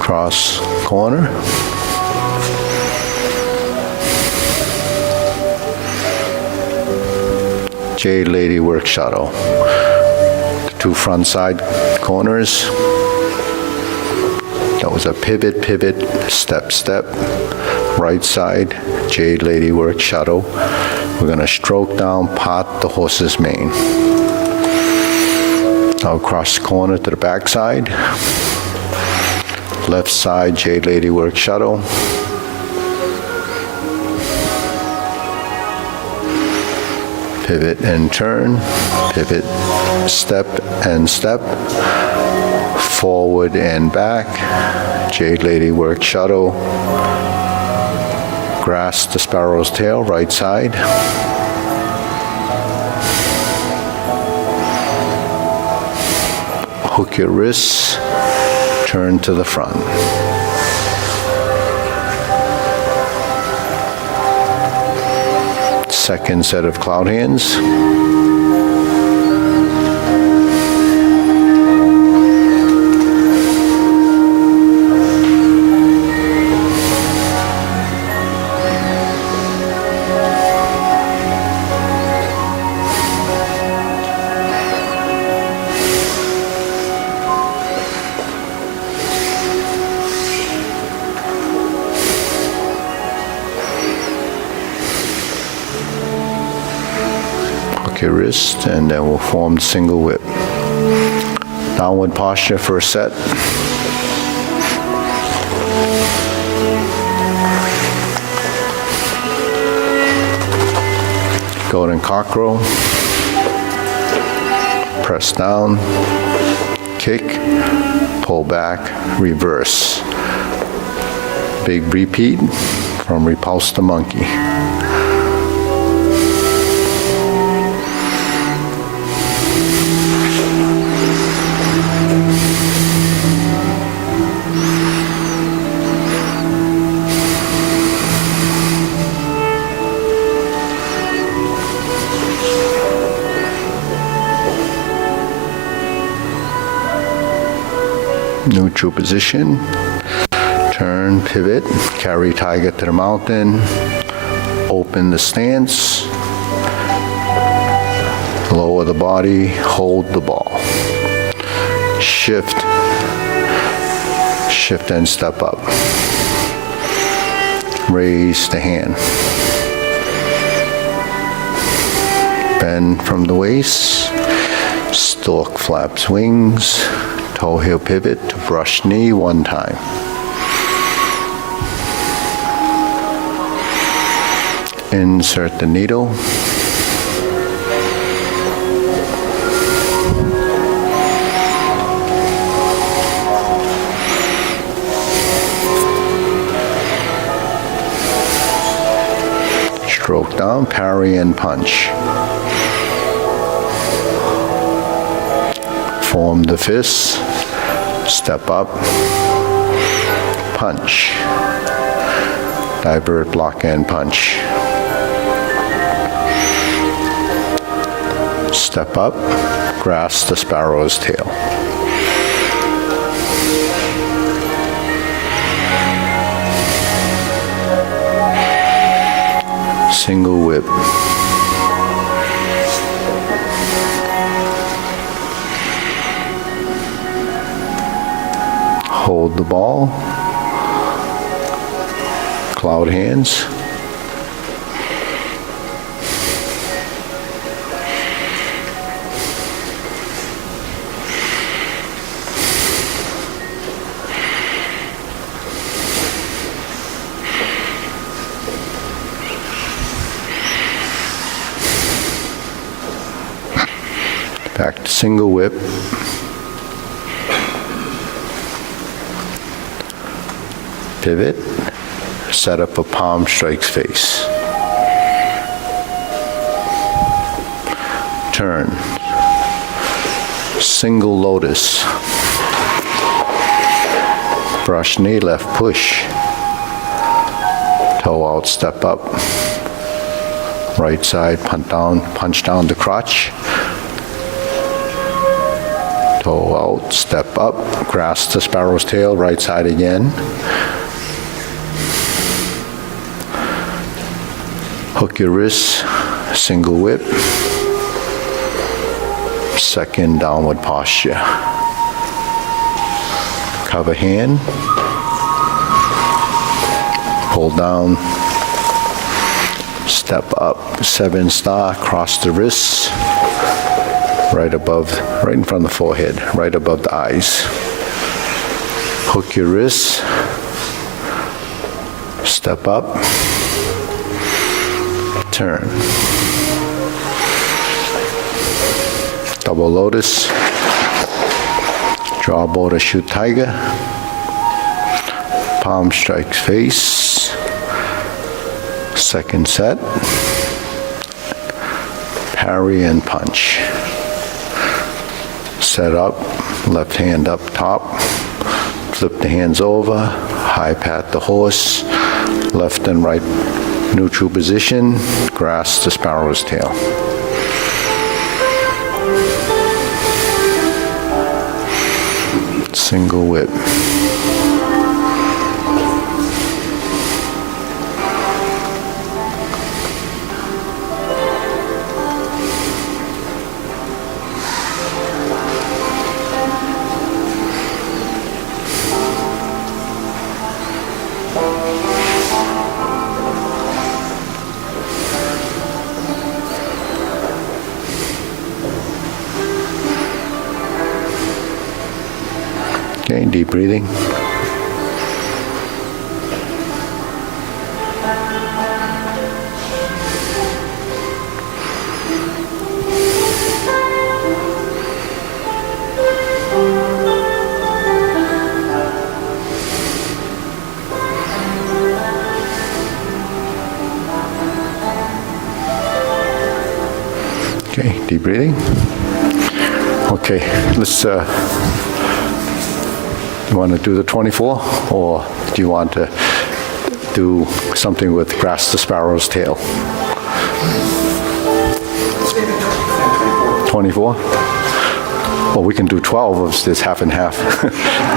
Cross corner. Jade Lady work shuttle. The 2 front side corners. That was a pivot, pivot, step, step. Right side, Jade Lady work shuttle. We're going to stroke down, part the horse's mane. Now cross the corner to the back side. Left side, Jade Lady work shuttle. Pivot and turn, pivot, step and step. Forward and back, Jade Lady work shuttle. Grasp the sparrow's tail, right side. Hook your wrists, turn to the front. Second set of cloud hands. Your wrist, and then we'll form single whip. Downward posture for a set. Golden cockerel. Press down, kick, pull back, reverse. big repeat from Repulse the Monkey. Neutral position, turn, pivot, carry tiger to the mountain, open the stance, lower the body, hold the ball. Shift, shift and step up. Raise the hand. Bend from the waist, stork flaps wings, toe heel pivot to brush knee one time. Insert the needle. Stroke down, parry and punch. Form the fist, step up, punch. Divert, block and punch. Step up, grasp the sparrow's tail. Single whip. Hold the ball. Cloud hands. Back to single whip. Pivot. Set up a palm strikes face. Turn. Single lotus. Brush knee, left push. Toe out, step up. Right side, punch down the crotch. Toe out, step up, grasp the sparrow's tail, right side again. Hook your wrists, single whip. Second downward posture. Cover hand. Pull down. Step up, 7 star, cross the wrists. Right in front of the forehead, right above the eyes. Hook your wrists. Step up. Turn. Double lotus. Draw border, shoot tiger. Palm strikes face. Second set. Parry and punch. Set up, left hand up top. Flip the hands over. High pat the horse. Left and right neutral position. Grasp the sparrow's tail. Single whip. Okay, deep breathing. Okay, deep breathing. Okay, let's, you want to do the 24, or do you want to do something with grasp the sparrow's tail? 24? Well, we can do 12 if there's half and half.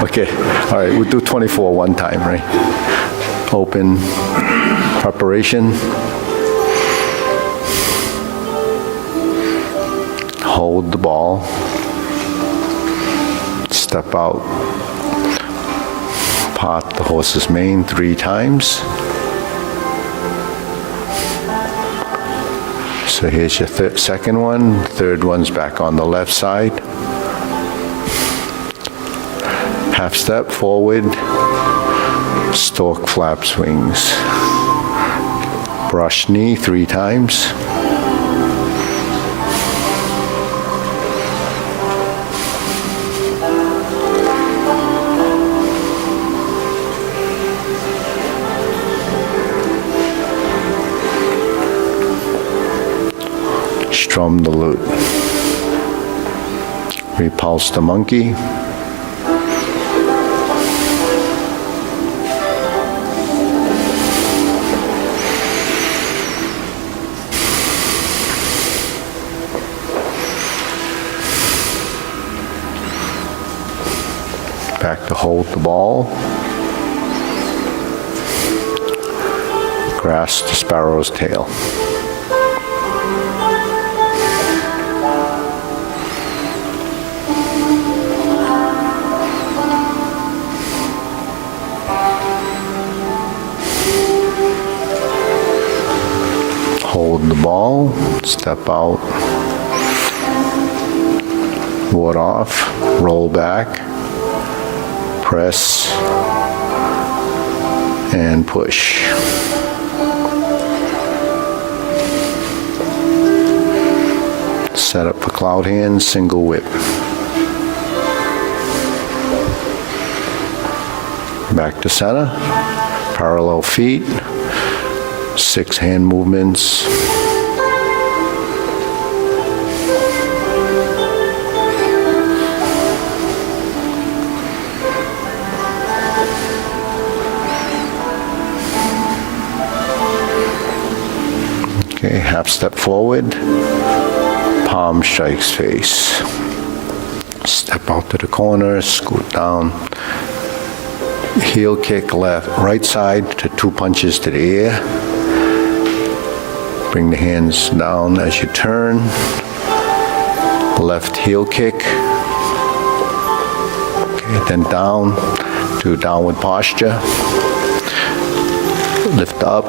Okay, all right, we'll do 24 one time, right? Open, preparation. Hold the ball. Step out. Part the horse's mane 3 times. So here's your second one. Third one's back on the left side. Half step forward. Stork flaps wings. Brush knee 3 times. Strum the lute. Repulse the monkey. Back to hold the ball. Grasp the sparrow's tail. Hold the ball, step out, ward off, roll back, press, and push. Set up for cloud hands, single whip. Back to center, parallel feet, 6 hand movements. Okay, half step forward, palm strikes face. Step out to the corner, scoot down. Heel kick left, right side to 2 punches to the air. Bring the hands down as you turn. Left heel kick. Okay, then down to downward posture. Lift up,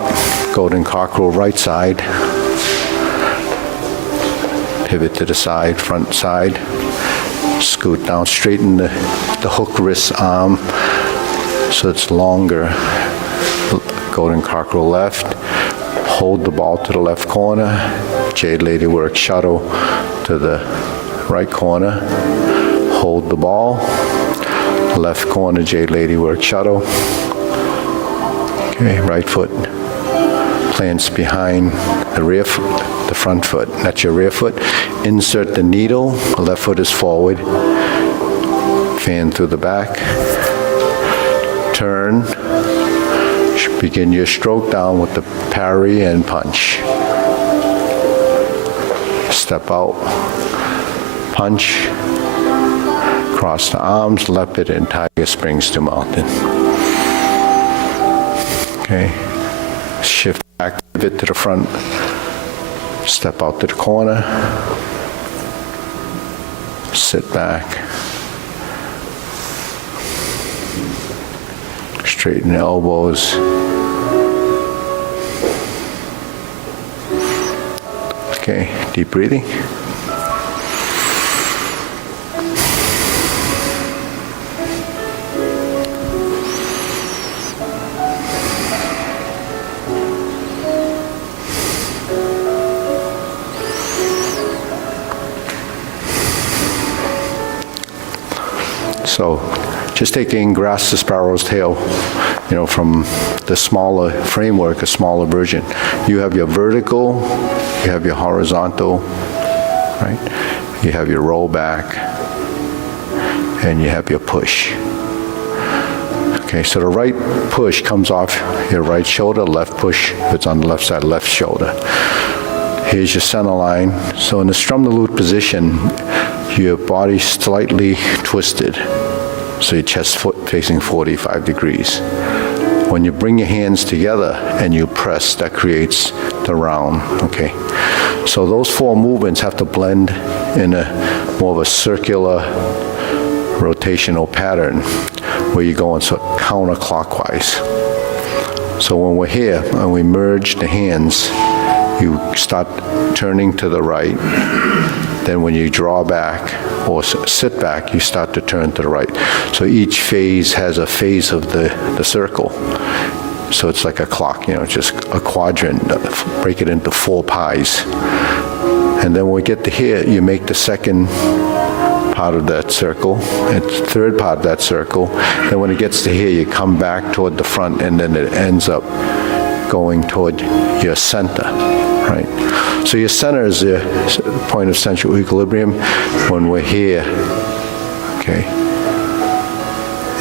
golden cockerel right side. Pivot to the side, front side. Scoot down, straighten the hook wrist arm so it's longer. Golden cockerel left. Hold the ball to the left corner. Jade Lady work shuttle to the right corner. Hold the ball. Left corner, Jade Lady work shuttle. Okay, right foot plants behind the rear foot, the front foot. That's your rear foot. Insert the needle. The left foot is forward. Fan through the back. Turn. Begin your stroke down with the parry and punch. Step out, punch, cross the arms, leopard and tiger springs to mountain. Okay, shift back, pivot to the front, step out to the corner, sit back, straighten the elbows. Okay, deep breathing. So just taking grasp the sparrow's tail, you know, from the smaller framework, a smaller version. You have your vertical, you have your horizontal, right? You have your roll back, and you have your push. Okay, so the right push comes off your right shoulder, left push, if it's on the left side, left shoulder. Here's your center line. So in the strum the lute position, your body's slightly twisted. So your chest facing 45 degrees. When you bring your hands together and you press, that creates the round, okay? So those four movements have to blend in a more of a circular rotational pattern where you're going sort of counterclockwise. So when we're here and we merge the hands, you start turning to the right. Then when you draw back or sit back, you start to turn to the right. So each phase has a phase of the circle. So it's like a clock, just a quadrant, break it into 4 pies. And then when we get to here, you make the second part of that circle, and third part of that circle. Then when it gets to here, you come back toward the front, and then it ends up going toward your center, right? So your center is the point of central equilibrium when we're here, okay?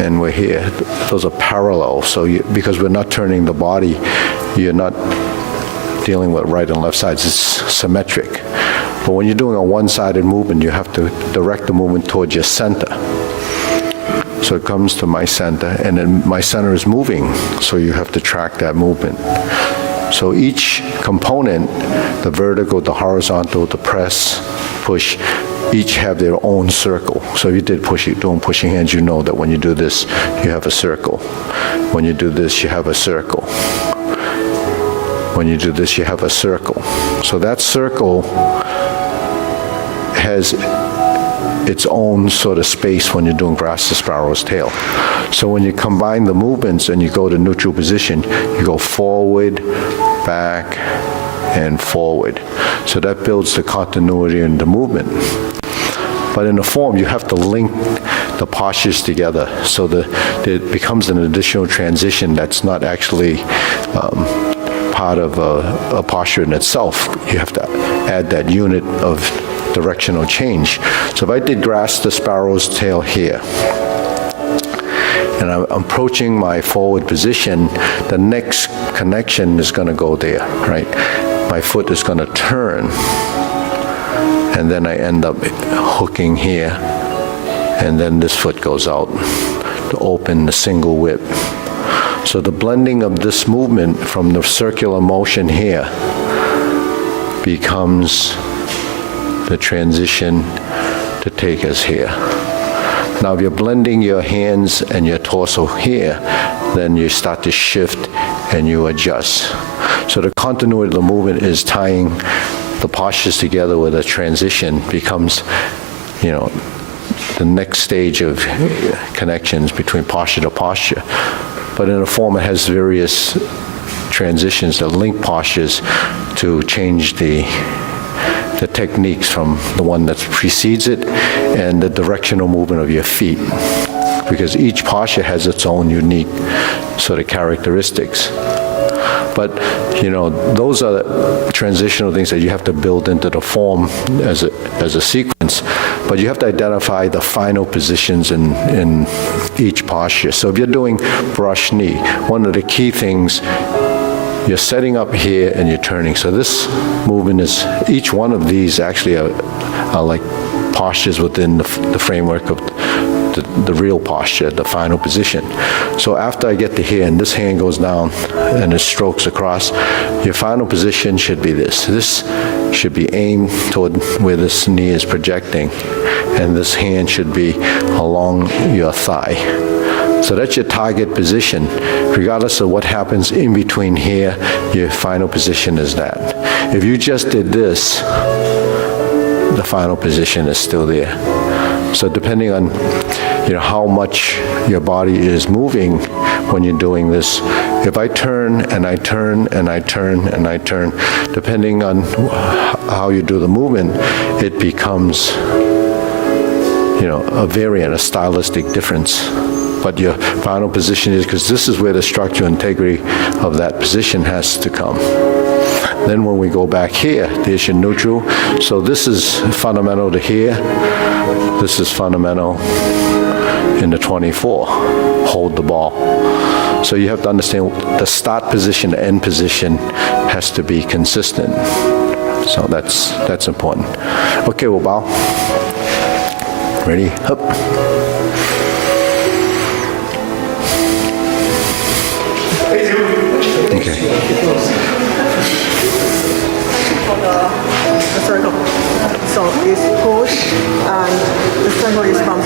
And we're here. Those are parallel. So because we're not turning the body, you're not dealing with right and left sides. It's symmetric. But when you're doing a one-sided movement, you have to direct the movement towards your center. So it comes to my center, and then my center is moving, so you have to track that movement. So each component, the vertical, the horizontal, the press, push, each have their own circle. So if you did doing pushing hands, you know that when you do this, you have a circle. When you do this, you have a circle. When you do this, you have a circle. So that circle has its own sort of space when you're doing grass to sparrow's tail. So when you combine the movements and you go to neutral position, you go forward, back, and forward. So that builds the continuity in the movement. But in the form, you have to link the postures together so that it becomes an additional transition that's not actually part of a posture in itself. You have to add that unit of directional change. So if I did grass the sparrow's tail here, and I'm approaching my forward position, the next connection is going to go there, right? My foot is going to turn, and then I end up hooking here, and then this foot goes out to open the single whip. So the blending of this movement from the circular motion here becomes the transition to take us here. Now, if you're blending your hands and your torso here, then you start to shift and you adjust. So the continuity of the movement is tying the postures together with a transition becomes, the next stage of connections between posture to posture. But in a form, it has various transitions that link postures to change the techniques from the one that precedes it and the directional movement of your feet, because each posture has its own unique sort of characteristics. But, those are transitional things that you have to build into the form as a sequence, but you have to identify the final positions in each posture. So if you're doing brush knee, one of the key things, you're setting up here and you're turning. So this movement is, each one of these actually are like postures within the framework of the real posture, the final position. So after I get to here and this hand goes down and it strokes across, your final position should be this. This should be aimed toward where this knee is projecting, and this hand should be along your thigh. So that's your target position. Regardless of what happens in between here, your final position is that. If you just did this, the final position is still there. So depending on how much your body is moving when you're doing this, if I turn and I turn and I turn and I turn, depending on how you do the movement, it becomes a variant, a stylistic difference but your final position is, because this is where the structural integrity of that position has to come. Then when we go back here, there's your neutral. So this is fundamental to here. This is fundamental in the 24. Hold the ball. So you have to understand the start position, the end position has to be consistent. So that's important. Okay, we'll bow. Ready? Up. Okay. The circle. So it's push and the circle is from